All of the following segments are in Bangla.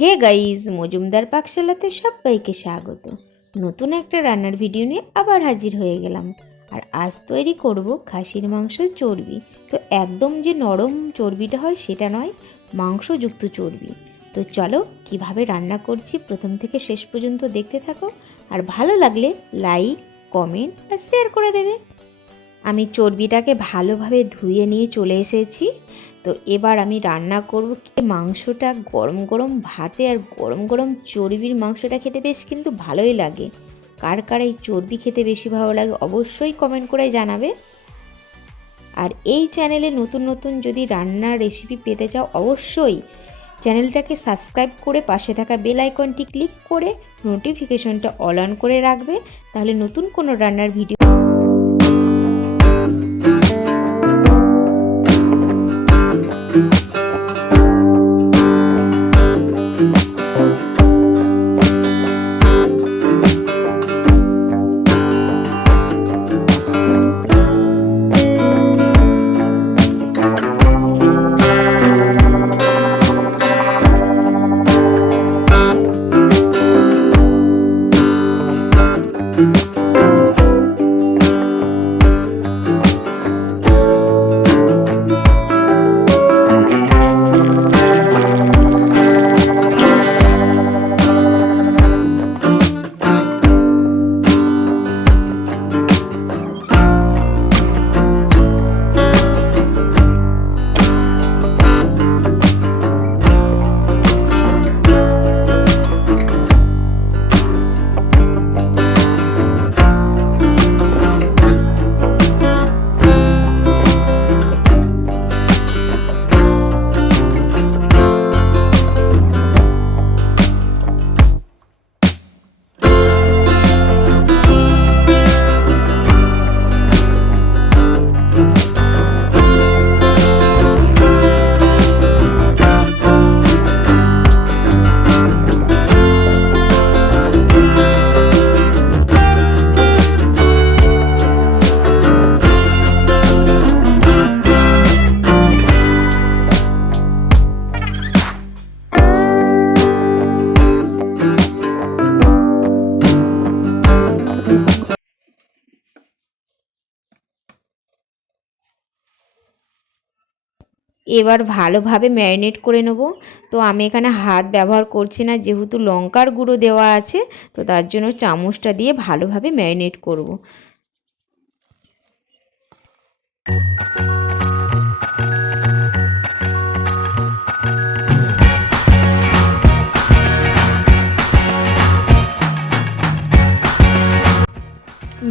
হে গাইজ, মজুমদার পাকশালাতে সবাইকে স্বাগত। নতুন একটা রান্নার ভিডিও নিয়ে আবার হাজির হয়ে গেলাম। আর আজ তৈরি করব খাসির মাংস চর্বি। তো একদম যে নরম চর্বিটা হয় সেটা নয়, মাংসযুক্ত চর্বি। তো চলো কিভাবে রান্না করছি প্রথম থেকে শেষ পর্যন্ত দেখতে থাকো। আর ভালো লাগলে লাইক, কমেন্ট আর শেয়ার করে দেবে। আমি চর্বিটাকে ভালোভাবে ধুয়ে নিয়ে চলে এসেছি। তো এবার আমি রান্না করব মাংসটা গরম গরম ভাতে আর গরম গরম চর্বির মাংসটা খেতে বেশ কিন্তু ভালোই লাগে। কার কার এই চর্বি খেতে বেশি ভালো লাগে অবশ্যই কমেন্ট করে জানাবে। আর এই চ্যানেলে নতুন নতুন যদি রান্নার রেসিপি পেতে চাও অবশ্যই চ্যানেলটাকে সাবস্ক্রাইব করে পাশে থাকা বেল আইকনটি ক্লিক করে নোটিফিকেশনটা অল অন করে রাখবে। তাহলে নতুন কোনো রান্নার ভিডিও এবার ভালোভাবে ম্যারিনেট করে নেব। তো আমি এখানে হাত ব্যবহার করছি না, যেহেতু লঙ্কার গুঁড়ো দেওয়া আছে, তো তার জন্য চামচটা দিয়ে ভালোভাবে ম্যারিনেট করব।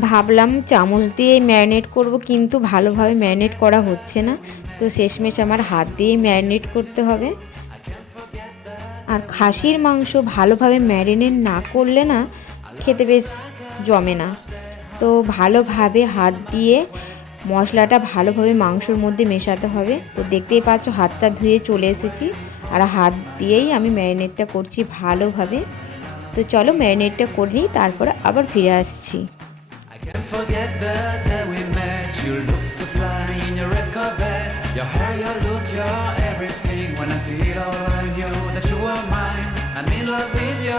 ভাবলাম চামচ দিয়ে ম্যারিনেট করব, কিন্তু ভালোভাবে ম্যারিনেট করা হচ্ছে না। তো শেষমেশ আমার হাত দিয়েই ম্যারিনেট করতে হবে। আর খাসির মাংস ভালোভাবে ম্যারিনেট না করলে না খেতে বেশ জমে না। তো ভালোভাবে হাত দিয়ে মশলাটা ভালোভাবে মাংসর মধ্যে মেশাতে হবে। তো দেখতেই পাচ্ছ হাতটা ধুয়ে চলে এসেছি, আর হাত দিয়েই আমি ম্যারিনেটটা করছি ভালোভাবে। তো চলো ম্যারিনেটটা করে নিই, তারপরে আবার ফিরে আসছি। Can't forget the day we met. You look so fly in your red Corvette. Your hair, your look, your everything. When I see it all, I knew that you were mine. I'm in love with you.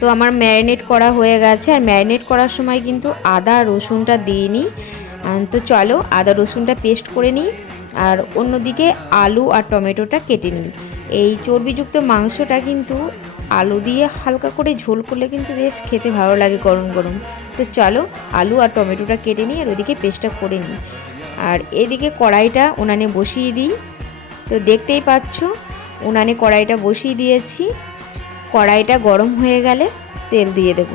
তো আমার ম্যারিনেট করা হয়ে গেছে। আর ম্যারিনেট করার সময় কিন্তু আদা রসুনটা দিইনি। তো চলো আদা রসুনটা পেস্ট করে নিই, আর অন্যদিকে আলু আর টমেটোটা কেটে নিই। এই চর্বিযুক্ত মাংসটা কিন্তু আলু দিয়ে হালকা করে ঝোল করলে কিন্তু বেশ খেতে ভালো লাগে গরম গরম। তো চলো আলু আর টমেটোটা কেটে নিই, আর ওদিকে পেস্টটা করে নিই। আর এদিকে কড়াইটা উনানে বসিয়ে দিই। তো দেখতেই পাচ্ছ উনানে কড়াইটা বসিয়ে দিয়েছি। কড়াইটা গরম হয়ে গেলে তেল দিয়ে দেব।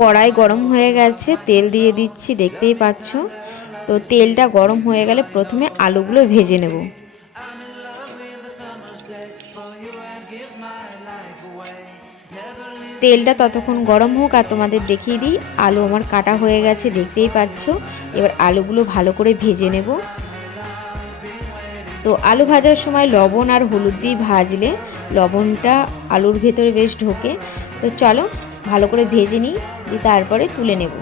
কড়াই গরম হয়ে গেছে, তেল দিয়ে দিচ্ছি, দেখতেই পাচ্ছ। তো তেলটা গরম হয়ে গেলে প্রথমে আলুগুলো ভেজে নেব। তেলটা ততক্ষণ গরম হোক, আর তোমাদের দেখিয়ে দিই আলু আমার কাটা হয়ে গেছে, দেখতেই পাচ্ছ। এবার আলুগুলো ভালো করে ভেজে নেব। তো আলু ভাজার সময় লবণ আর হলুদ দিয়ে ভাজলে লবণটা আলুর ভেতরে বেশ ঢোকে। তো চলো ভালো করে ভেজে নিই, দিয়ে তারপরে তুলে নেব।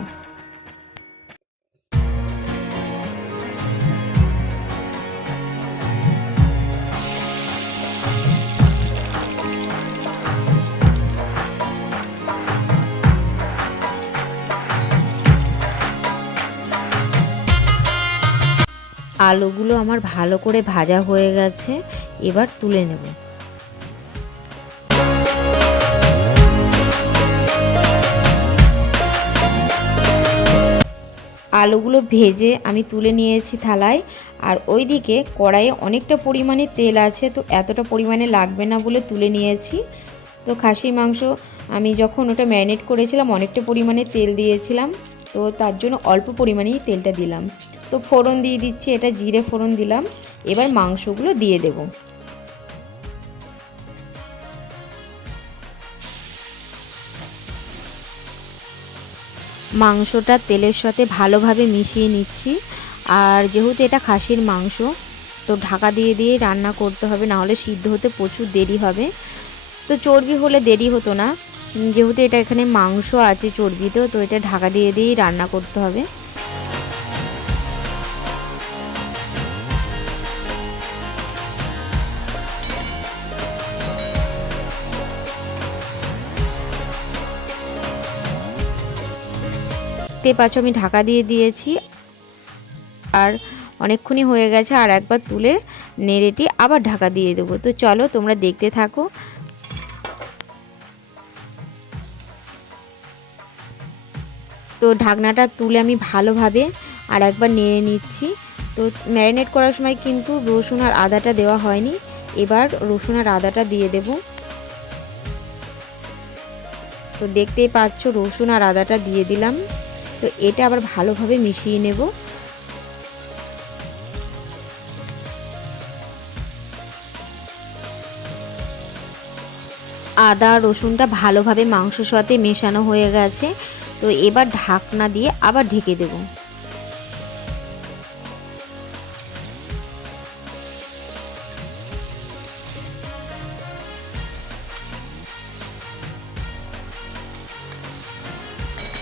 আলুগুলো আমার ভালো করে ভাজা হয়ে গেছে, এবার তুলে নেব। আলুগুলো ভেজে আমি তুলে নিয়েছি থালায়। আর ওইদিকে কড়াইয়ে অনেকটা পরিমাণে তেল আছে, তো এতটা পরিমাণে লাগবে না বলে তুলে নিয়েছি। তো খাসির মাংস আমি যখন ওটা ম্যারিনেট করেছিলাম অনেকটা পরিমাণে তেল দিয়েছিলাম, তো তার জন্য অল্প পরিমাণেই তেলটা দিলাম। তো ফোড়ন দিয়ে দিচ্ছি, এটা জিরে ফোড়ন দিলাম। এবার মাংসগুলো দিয়ে দেব। মাংসটা তেলের সাথে ভালোভাবে মিশিয়ে নিচ্ছি। আর যেহেতু এটা খাসির মাংস, তো ঢাকা দিয়ে দিয়ে রান্না করতে হবে, নাহলে সিদ্ধ হতে প্রচুর দেরি হবে। তো চর্বি হলে দেরি হতো না, যেহেতু এটা এখানে মাংস আছে চর্বিতেও, তো এটা ঢাকা দিয়ে দিয়েই রান্না করতে হবে। দেখতে পাচ্ছ আমি ঢাকা দিয়ে দিয়েছি, আর অনেকক্ষণই হয়ে গেছে। আর একবার তুলে নেড়েটি আবার ঢাকা দিয়ে দেবো। তো চলো তোমরা দেখতে থাকো। তো ঢাকনাটা তুলে আমি ভালোভাবে আর একবার নেড়ে নিচ্ছি। তো ম্যারিনেট করার সময় কিন্তু রসুন আর আদাটা দেওয়া হয়নি, এবার রসুন আর আদাটা দিয়ে দেব। তো দেখতেই পাচ্ছ রসুন আর আদাটা দিয়ে দিলাম। তো এটা আবার ভালোভাবে মিশিয়ে নেব। আদা রসুনটা ভালোভাবে মাংসর সাথে মেশানো হয়ে গেছে। তো এবার ঢাকনা দিয়ে আবার ঢেকে দেব।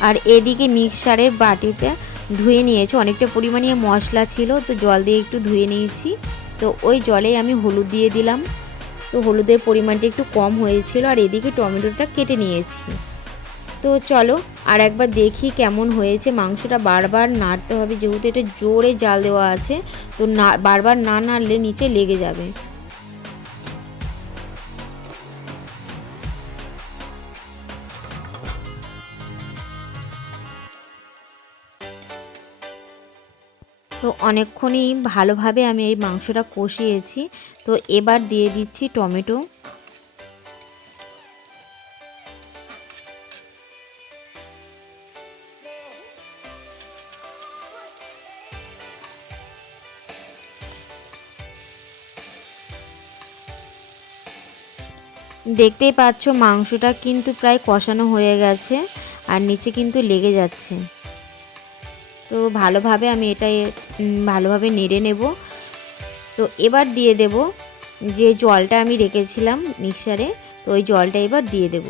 আর এদিকে মিক্সারের বাটিতে ধুয়ে নিয়েছি, অনেকটা পরিমাণে মশলা ছিল, তো জল দিয়ে একটু ধুয়ে নিয়েছি। তো ওই জলে আমি হলুদ দিয়ে দিলাম। তো হলুদের পরিমাণটা একটু কম হয়েছিল। আর এদিকে টমেটোটা কেটে নিয়েছি। তো চলো আর একবার দেখি কেমন হয়েছে। মাংসটা বারবার নাড়তে হবে, যেহেতু এটা জোরে জাল দেওয়া আছে, তো বারবার না নাড়লে নিচে লেগে যাবে। তো অনেকক্ষণই ভালোভাবে আমি এই মাংসটা কষিয়েছি। তো এবার দিয়ে দিচ্ছি টমেটো। দেখতেই পাচ্ছ মাংসটা কিন্তু প্রায় কষানো হয়ে গেছে, আর নিচে কিন্তু লেগে যাচ্ছে। তো ভালোভাবে আমি এটা ভালোভাবে নেড়ে নেব। তো এবার দিয়ে দেব যে জলটা আমি রেখেছিলাম মিক্সারে, তো ওই জলটা এবার দিয়ে দেব।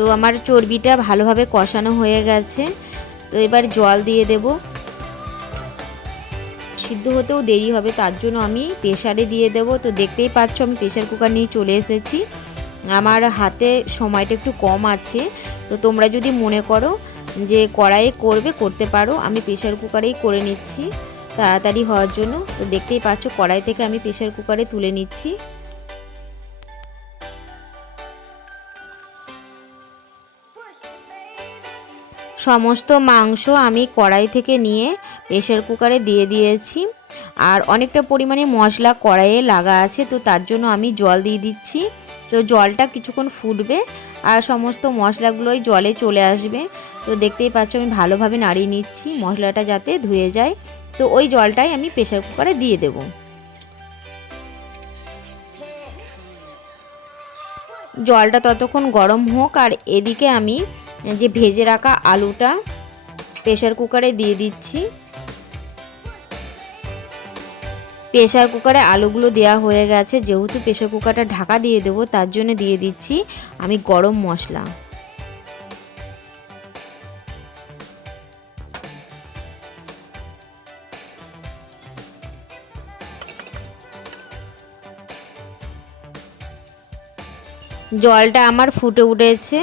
তো আমার চর্বিটা ভালোভাবে কষানো হয়ে গেছে। তো এবার জল দিয়ে দেব। সিদ্ধ হতেও দেরি হবে, তার জন্য আমি প্রেসারে দিয়ে দেব। তো দেখতেই পাচ্ছ আমি প্রেসার কুকার নিয়ে চলে এসেছি। আমার হাতে সময়টা একটু কম আছে, তো তোমরা যদি মনে করো যে কড়াইয়ে করতে পারো। আমি প্রেসার কুকারেই করে নিচ্ছি তাড়াতাড়ি হওয়ার জন্য। তো দেখতেই পাচ্ছ কড়াই থেকে আমি প্রেসার কুকারে তুলে নিচ্ছি। সমস্ত মাংস আমি কড়াই থেকে নিয়ে প্রেসার কুকারে দিয়ে দিয়েছি। আর অনেকটা পরিমাণে মশলা কড়াইয়ে লাগা আছে, তো তার জন্য আমি জল দিয়ে দিচ্ছি। তো জলটা কিছুক্ষণ ফুটবে, আর সমস্ত মশলাগুলোই জলে চলে আসবে। তো দেখতেই পাচ্ছ আমি ভালোভাবে নাড়িয়ে নিচ্ছি মশলাটা যাতে ধুয়ে যায়। তো ওই জলটাই আমি প্রেসার কুকারে দিয়ে দেব। জলটা ততক্ষণ গরম হোক, আর এদিকে আমি যে ভেজে রাখা আলুটা প্রেসার কুকারে দিয়ে দিচ্ছি। প্রেসার কুকারে আলুগুলো দেওয়া হয়ে গেছে, যেহেতু প্রেসার কুকারটা ঢাকা দিয়ে দেবো তার জন্য দিয়ে দিচ্ছি আমি গরম মশলা। জলটা আমার ফুটে উঠেছে,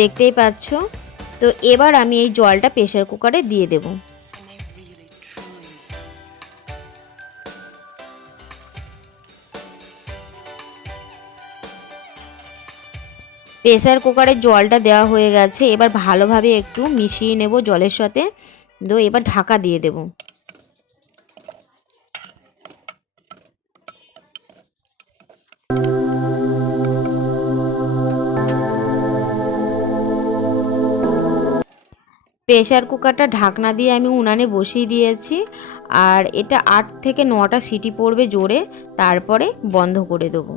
দেখতেই পাচ্ছ। তো এবার আমি এই জলটা প্রেসার কুকারে দিয়ে দেব। প্রেসার কুকারে জলটা দেওয়া হয়ে গেছে, এবার ভালোভাবে একটু মিশিয়ে নেব জলের সাথে। তো এবার ঢাকা দিয়ে দেব। প্রেসার কুকারটা ঢাকনা দিয়ে আমি উনানে বসিয়ে দিয়েছি, আর এটা 8 থেকে 9টা সিটি পড়বে জোরে, তারপরে বন্ধ করে দেবো।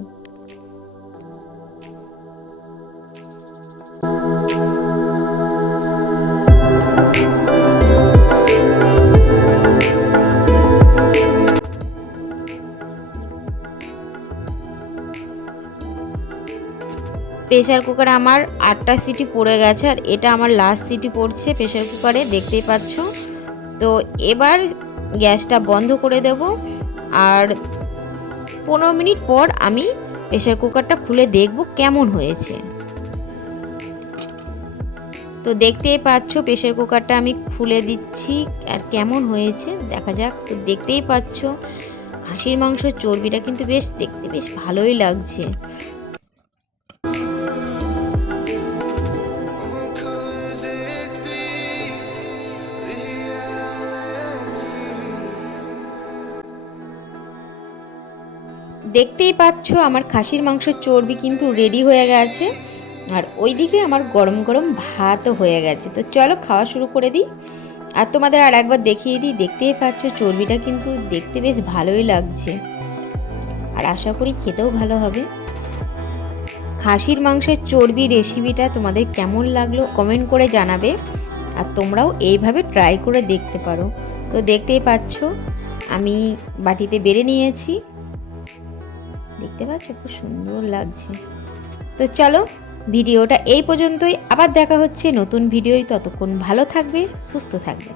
প্রেসার কুকারে আমার 8টা সিটি পড়ে গেছে, আর এটা আমার লাস্ট সিটি পড়ছে প্রেসার কুকারে, দেখতেই পাচ্ছ। তো এবার গ্যাসটা বন্ধ করে দেব, আর 15 মিনিট পর আমি প্রেসার কুকারটা খুলে দেখব কেমন হয়েছে। তো দেখতেই পাচ্ছ প্রেসার কুকারটা আমি খুলে দিচ্ছি, আর কেমন হয়েছে দেখা যাক। তো দেখতেই পাচ্ছ খাসির মাংসের চর্বিটা কিন্তু দেখতে বেশ ভালোই লাগছে। দেখতেই পাচ্ছ আমার খাসির মাংসের চর্বি কিন্তু রেডি হয়ে গেছে, আর ওইদিকে আমার গরম গরম ভাতও হয়ে গেছে। তো চলো খাওয়া শুরু করে দিই, আর তোমাদের আর একবার দেখিয়ে দিই। দেখতেই পাচ্ছ চর্বিটা কিন্তু দেখতে বেশ ভালোই লাগছে, আর আশা করি খেতেও ভালো হবে। খাসির মাংসের চর্বি রেসিপিটা তোমাদের কেমন লাগলো কমেন্ট করে জানাবে, আর তোমরাও এইভাবে ট্রাই করে দেখতে পারো। তো দেখতেই পাচ্ছ আমি বাটিতে বেড়ে নিয়েছি, দেখতে পাচ্ছ খুব সুন্দর লাগছে। তো চলো ভিডিওটা এই পর্যন্তই, আবার দেখা হচ্ছে নতুন ভিডিওয়। ততক্ষণ ভালো থাকবে, সুস্থ থাকবে।